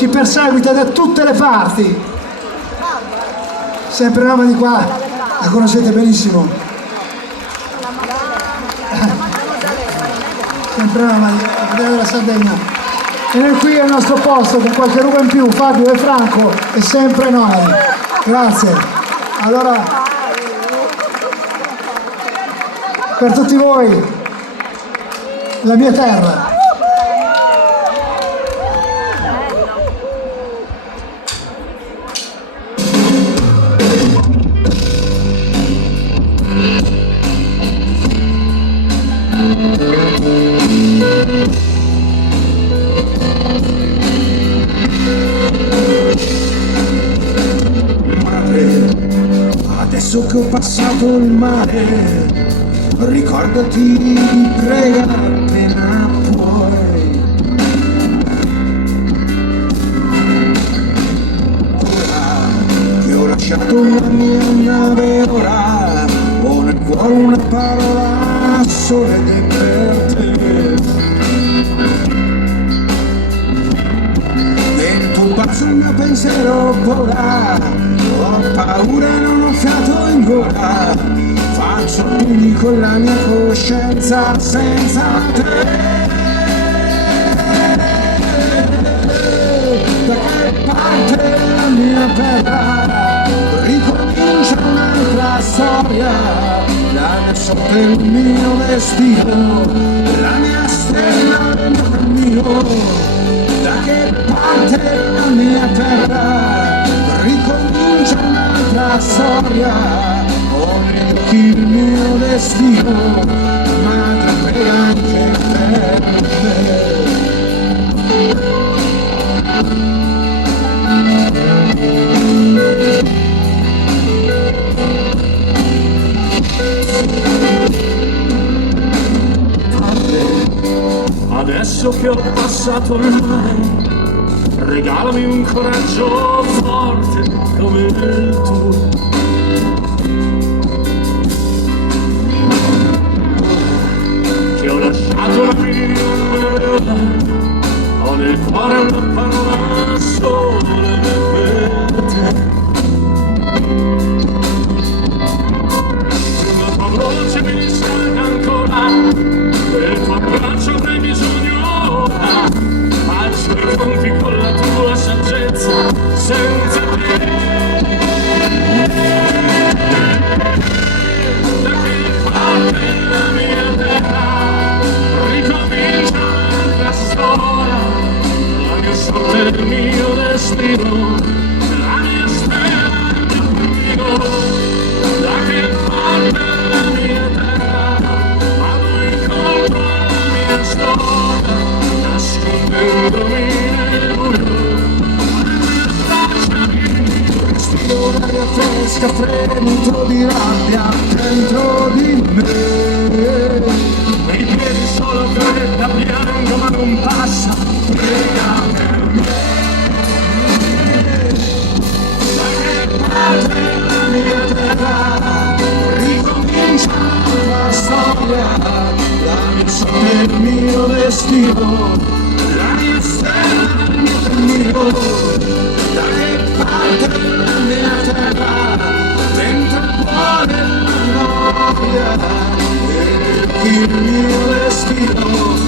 ci perseguita da tutte le parti. Sempre Roma di qua, la conoscete benissimo. Sempre Roma della Sardegna. E noi qui al nostro posto, con qualche ruba in più, Fabio e Franco, e sempre noi. Grazie. Allora, per tutti voi, la mia terra. Adesso che ho passato il mare, ricordati di pregare appena puoi. Ora che ho lasciato la mia nave, ora ho nel cuore una parola sola ed è per te. Dentro un bacio il mio pensiero vola. Ho paura e non ho fiato in gola, faccio pugni con la mia coscienza senza te. Da che parte la mia terra? Ricomincia un'altra storia, la mia sorte è il mio destino, la mia stella è il mio cammino. Da che parte la mia terra? Ricomincia un'altra storia, ho negli occhi il mio destino, ma tremai anche per me. Adesso che ho passato il mare, regalami un coraggio forte come il tuo. Che ho lasciato la mia, ho nel cuore una parola sola per te. La tua voce mi salta ancora, del tuo abbraccio avrei bisogno ora. Faccio i conti con la tua saggezza, senza te. Da che parte la mia terra? Ricomincia la storia, la mia sorte è il mio destino, la mia stella è il mio cammino. Da che parte la mia terra? Vado incontro alla mia storia, nascondendomi nel buio, respiro l'aria fresca, fremito di rabbia dentro di me. I piedi solo fredda, bianco ma non passa, prega per me. Da che parte la mia terra? Ricomincia la storia, la mia sorte è il mio destino, la mia stella è il mio cammino. Da che parte la mia terra? Dentro il cuore la gloria, e il mio destino.